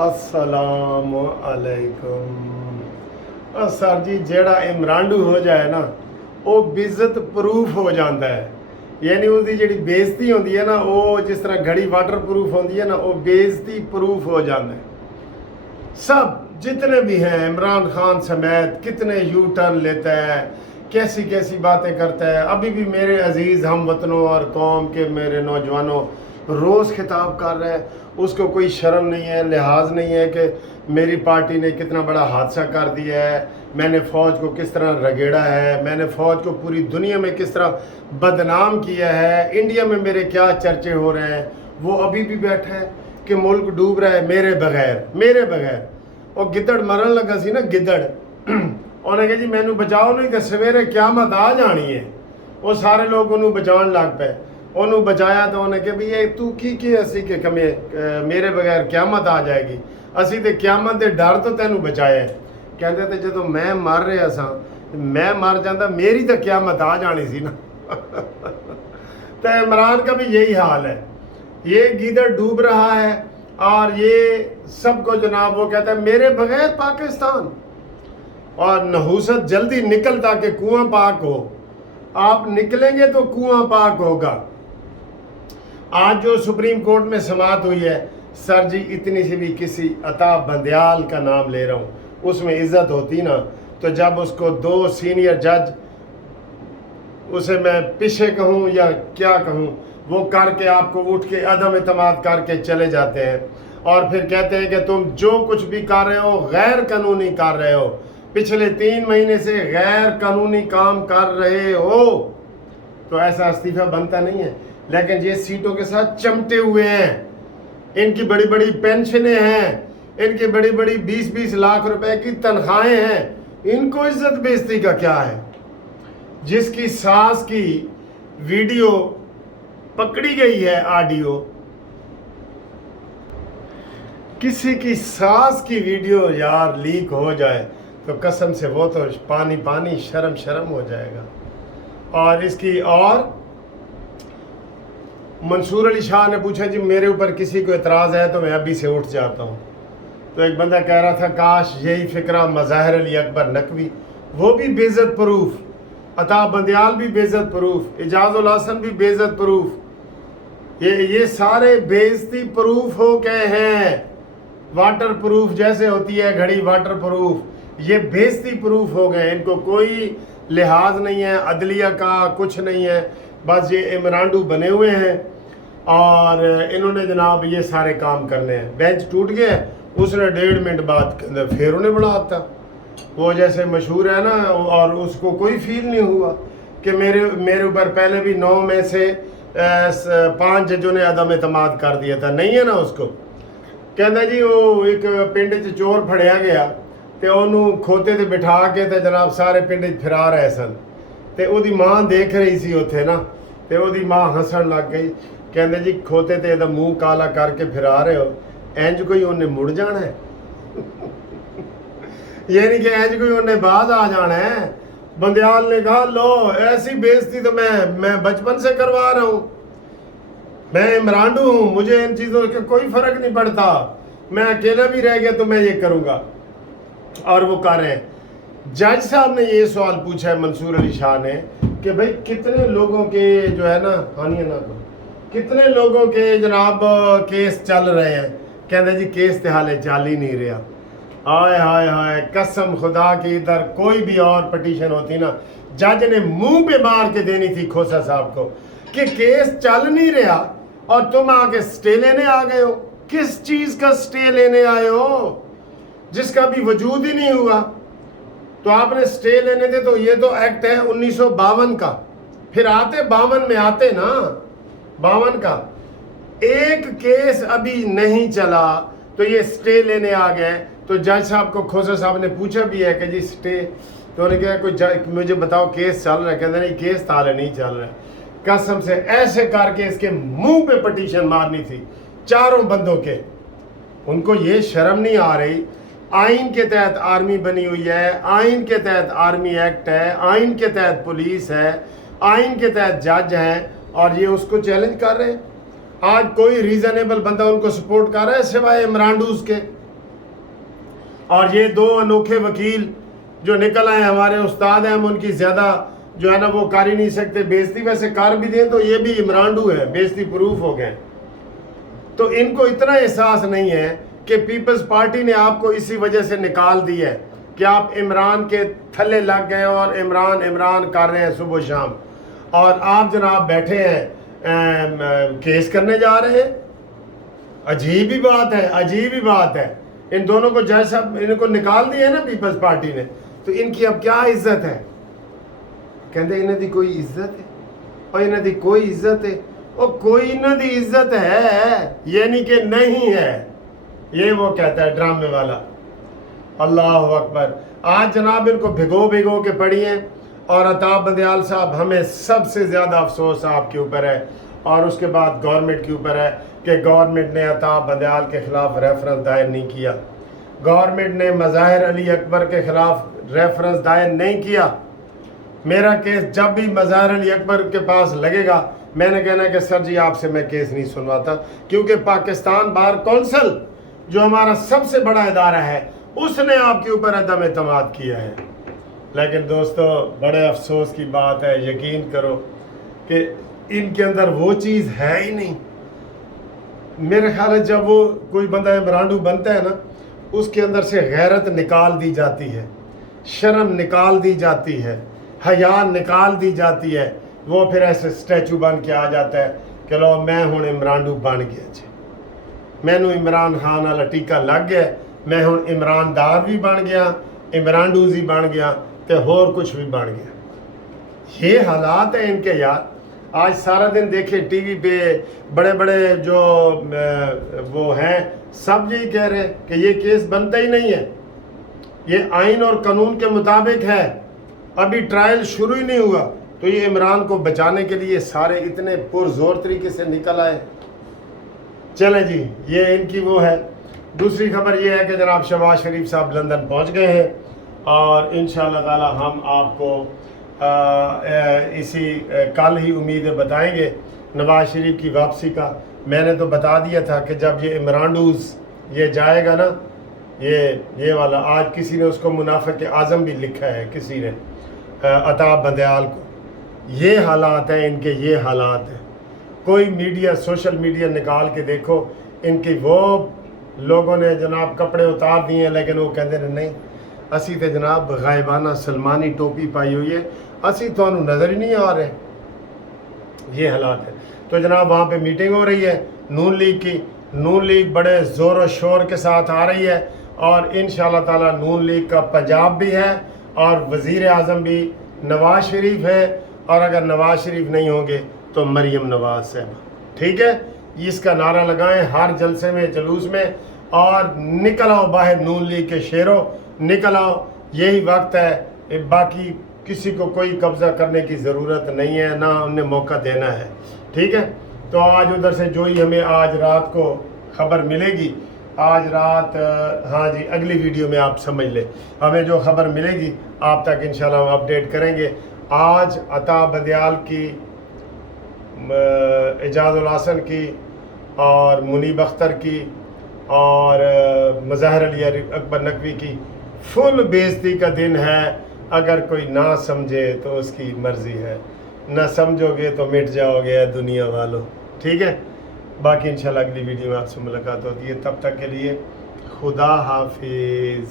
अस्सलामु अलैकुम। सर जी जेड़ा इमरांडू हो जाए ना वो बेइज्जत प्रूफ हो जाता है, यानी उसकी जी बेइज्जती होती है ना वो जिस तरह घड़ी वाटर प्रूफ होती है ना वो बेइज्जती प्रूफ हो जाता है। सब जितने भी हैं इमरान खान समेत कितने यू टर्न लेता है, कैसी कैसी बातें करता है। अभी भी मेरे अजीज़ हम वतनों और कौम के मेरे नौजवानों रोज़ खिताब कर रहे हैं, उसको कोई शर्म नहीं है, लिहाज नहीं है कि मेरी पार्टी ने कितना बड़ा हादसा कर दिया है, मैंने फ़ौज को किस तरह रगेड़ा है, मैंने फ़ौज को पूरी दुनिया में किस तरह बदनाम किया है, इंडिया में मेरे क्या चर्चे हो रहे हैं। वो अभी भी बैठा है कि मुल्क डूब रहा है मेरे बगैर। और गिद्दड़ मरन लगा सी ना गिद्दड़ उन्हें कहा जी मैनू बचाओ नहीं तो सवेरे क्यामत आ जानी है। वो सारे लोग उन्होंने बचाने लग पे, उन्होंने बचाया तो उन्हें कहा भी तू की असी के कमे मेरे बगैर क्यामत आ जाएगी, असी तो क्यामत के डर तो तेनू बचाया। कहते थे जो मैं मर रहा सा मैं मर जाता मेरी तो क्यामत आ जानी सी ना। तो इमरान का भी यही हाल है, ये गिद्दड़ डूब रहा है और ये सबको जनाब वो कहता है मेरे बगैर पाकिस्तान। और नहूसत जल्दी निकल ताकि कुआं पाक हो, आप निकलेंगे तो कुआं पाक होगा। आज जो सुप्रीम कोर्ट में समाअत हुई है, सर जी इतनी सी भी किसी अता बंदयाल का नाम ले रहा हूँ उसमें इज्जत होती ना, तो जब उसको दो सीनियर जज उसे मैं पीछे कहूँ या क्या कहूँ वो करके आपको उठ के अदम एतमाद करके चले जाते हैं और फिर कहते हैं कि तुम जो कुछ भी कर रहे हो गैर कानूनी कर रहे हो, पिछले 3 महीने से गैर कानूनी काम कर रहे हो। तो ऐसा इस्तीफा बनता नहीं है, लेकिन ये सीटों के साथ चमटे हुए हैं, इनकी बड़ी बड़ी पेंशनें हैं, इनकी बड़ी बड़ी 20-20 लाख रुपए की तनख्वाहें हैं, इनको इज्जत बेइज्जती का क्या है। जिसकी सास की वीडियो पकड़ी गई है, ऑडियो, किसी की सास की वीडियो यार लीक हो जाए तो कसम से वो तो पानी पानी शर्म हो जाएगा। और इसकी और मंसूर अली शाह ने पूछा जी मेरे ऊपर किसी को एतराज़ है तो मैं अभी से उठ जाता हूँ। तो एक बंदा कह रहा था काश यही फिक्रा मज़ाहिर अली अकबर नकवी, वो भी बेइज्जत प्रूफ, अता बंदयाल भी बेइज्जत प्रूफ, इजाज़ुल हसन भी बेइज्जत प्रूफ, ये सारे बेइज्जती प्रूफ हो गए हैं। वाटर प्रूफ जैसे होती है घड़ी वाटर प्रूफ, ये बेइज्जती प्रूफ हो गए, इनको कोई लिहाज नहीं है अदलिया का, कुछ नहीं है, बस ये इमरांडू बने हुए हैं और इन्होंने जनाब ये सारे काम करने हैं। बेंच टूट गया, उसने 1.5 मिनट बाद फिर उन्हें बढ़ाता, वो जैसे मशहूर है ना, और उसको कोई फील नहीं हुआ कि मेरे ऊपर पहले भी 9 में से 5 जजों ने अदम एतमाद कर दिया था, नहीं है ना उसको। कहता जी वो एक पिंड च चोर फड़िया गया तो उन्होंने खोते ते बिठा के ते जनाब सारे पिंड फिरा रहे सन, तो वो माँ देख रही सी उत्थे ना, तो वो माँ हंसन लग गई, कहते जी खोते ते दा मुँह काला करके फिरा रहे हो, इंज कोई उन्हें मुड़ जाना है। ये नहीं कि इंज कोई उन्हें बाद आ जाना है। बंदयाल ने कहा लो ऐसी बेइज्जती तो मैं बचपन से करवा रहा हूँ, मैं इमरांडू हूँ, मुझे इन चीज़ों का कोई फ़र्क नहीं पड़ता, मैं अकेला भी रह गया तो मैं ये करूँगा। और वो कर रहे हैं। जज साहब ने ये सवाल पूछा है मंसूर अली शाह ने कि भाई कितने लोगों के जो है ना हानिया ना कितने लोगों के जनाब केस चल रहे हैं। कहते जी केस तो हाले चल ही नहीं रहा। हाय हाय हाय कसम खुदा की, इधर कोई भी और पटिशन होती ना जज ने मुंह पे मार के देनी थी खोसा साहब को कि केस चल नहीं रहा और तुम आके स्टे लेने आ गए हो। किस चीज का स्टे लेने आए हो जिसका भी वजूद ही नहीं हुआ। तो आपने स्टे लेने थे तो ये तो एक्ट है 1952 का, फिर आते 52 में आते ना, 52 का एक केस अभी नहीं चला तो ये स्टे लेने आ गए। तो जज साहब को खोसा साहब ने पूछा भी है कि जी स्टे, तो उन्होंने कहा कोई मुझे बताओ केस चल रहा है। कहते नहीं केस ताले नहीं चल रहा है। कसम से ऐसे करके इसके मुंह पे पटिशन मारनी थी चारों बंदों के। उनको ये शर्म नहीं आ रही। आइन के तहत आर्मी बनी हुई है, आइन के तहत आर्मी एक्ट है, आइन के तहत पुलिस है, आइन के तहत जज हैं और ये उसको चैलेंज कर रहे हैं। आज कोई रीजनेबल बंदा उनको सपोर्ट कर रहा है सिवाय इमरान डूज के? اور یہ دو انوکھے وکیل جو نکل آئے ہمارے استاد ہیں، ہم ان کی زیادہ جو ہے نا وہ کر ہی نہیں سکتے بےزتی، ویسے کر بھی دیں تو یہ بھی عمرانڈو ہے، بےزتی پروف ہو گئے۔ تو ان کو اتنا احساس نہیں ہے کہ پیپلز پارٹی نے آپ کو اسی وجہ سے نکال دی ہے کہ آپ عمران کے تھلے لگ گئے اور عمران کر رہے ہیں صبح و شام، اور آپ جناب بیٹھے ہیں کیس کرنے جا رہے ہیں۔ عجیب ہی بات ہے، عجیب ہی بات ہے۔ ان دونوں کو جج صاحب ان کو نکال دیا ہے نا پیپلز پارٹی نے، تو ان کی اب کیا عزت ہے؟ کہندے انہوں دی کوئی عزت ہے، اور انہوں دی کوئی عزت ہے، اور کوئی انہوں دی عزت ہے یعنی کہ نہیں ہے، یہ وہ کہتا ہے ڈرامے والا۔ اللہ اکبر۔ آج جناب ان کو بھگو کے پڑھی ہیں، اور عطا بندیال صاحب ہمیں سب سے زیادہ افسوس آپ کے اوپر ہے، اور اس کے بعد گورنمنٹ کے اوپر ہے کہ گورنمنٹ نے عطا بندیال کے خلاف ریفرنس دائر نہیں کیا، گورنمنٹ نے مظاہر علی اکبر کے خلاف ریفرنس دائر نہیں کیا۔ میرا کیس جب بھی مظاہر علی اکبر کے پاس لگے گا میں نے کہنا ہے کہ سر جی آپ سے میں کیس نہیں سنواتا، کیونکہ پاکستان بار کونسل جو ہمارا سب سے بڑا ادارہ ہے اس نے آپ کے اوپر عدم اعتماد کیا ہے۔ لیکن دوستو بڑے افسوس کی بات ہے، یقین کرو کہ ان کے اندر وہ چیز ہے ہی نہیں۔ میرے خیال ہے جب وہ کوئی بندہ عمرانڈو بنتا ہے نا، اس کے اندر سے غیرت نکال دی جاتی ہے، شرم نکال دی جاتی ہے، حیا نکال دی جاتی ہے، وہ پھر ایسے سٹیچو بن کے آ جاتا ہے کہ لو میں ہوں عمرانڈو بن گیا جی، میں نو عمران خان والا ٹیکا لگ گیا، میں ہوں عمران دار بھی بن گیا، عمرانڈوز بھی بن گیا، تے ہور کچھ بھی بن گیا۔ یہ حالات ہیں ان کے یار۔ آج سارا دن دیکھیں ٹی وی پہ بڑے بڑے جو وہ ہیں سب یہی کہہ رہے ہیں کہ یہ کیس بنتا ہی نہیں ہے، یہ آئین اور قانون کے مطابق ہے، ابھی ٹرائل شروع ہی نہیں ہوا۔ تو یہ عمران کو بچانے کے لیے سارے اتنے پرزور طریقے سے نکل آئے۔ چلیں جی، یہ ان کی وہ ہے۔ دوسری خبر یہ ہے کہ جناب شہباز شریف صاحب لندن پہنچ گئے ہیں، اور انشاءاللہ تعالی ہم آپ کو اسی کل ہی امیدیں بتائیں گے نواز شریف کی واپسی کا۔ میں نے تو بتا دیا تھا کہ جب یہ عمرانڈوز یہ جائے گا نا، یہ والا، آج کسی نے اس کو منافق اعظم بھی لکھا ہے کسی نے، عطا بندیال کو۔ یہ حالات ہیں ان کے، یہ حالات ہیں۔ کوئی میڈیا، سوشل میڈیا نکال کے دیکھو، ان کی وہ لوگوں نے جناب کپڑے اتار دیے ہیں، لیکن وہ کہتے ہیں نہیں اسی تے جناب غائبانہ سلمانی ٹوپی پائی ہوئی ہے، اسی تو انہوں نظر ہی نہیں آ رہے۔ یہ حالات ہے۔ تو جناب وہاں پہ میٹنگ ہو رہی ہے نون لیگ کی، نون لیگ بڑے زور و شور کے ساتھ آ رہی ہے، اور انشاءاللہ تعالی نون لیگ کا پنجاب بھی ہے، اور وزیر اعظم بھی نواز شریف ہے، اور اگر نواز شریف نہیں ہوں گے تو مریم نواز صاحب، ٹھیک ہے؟ اس کا نعرہ لگائیں ہر جلسے میں، جلوس میں، اور نکل آؤ باہر نون لیگ کے شیروں، نکل آؤ، یہی وقت ہے۔ باقی کسی کو کوئی قبضہ کرنے کی ضرورت نہیں ہے، نہ انہیں موقع دینا ہے، ٹھیک ہے؟ تو آج ادھر سے جو ہی ہمیں آج رات کو خبر ملے گی، آج رات، ہاں جی اگلی ویڈیو میں آپ سمجھ لیں، ہمیں جو خبر ملے گی آپ تک انشاءاللہ ہم اپڈیٹ کریں گے۔ آج عطا بندیال کی، اعجاز الحسن کی، اور منیب اختر کی، اور مظاہر علی اکبر نقوی کی فل بےعزتی کا دن ہے۔ اگر کوئی نہ سمجھے تو اس کی مرضی ہے، نہ سمجھو گے تو مٹ جاؤ گے دنیا والوں، ٹھیک ہے؟ باقی انشاءاللہ اگلی ویڈیو میں آپ سے ملاقات ہوتی ہے، تب تک کے لیے خدا حافظ۔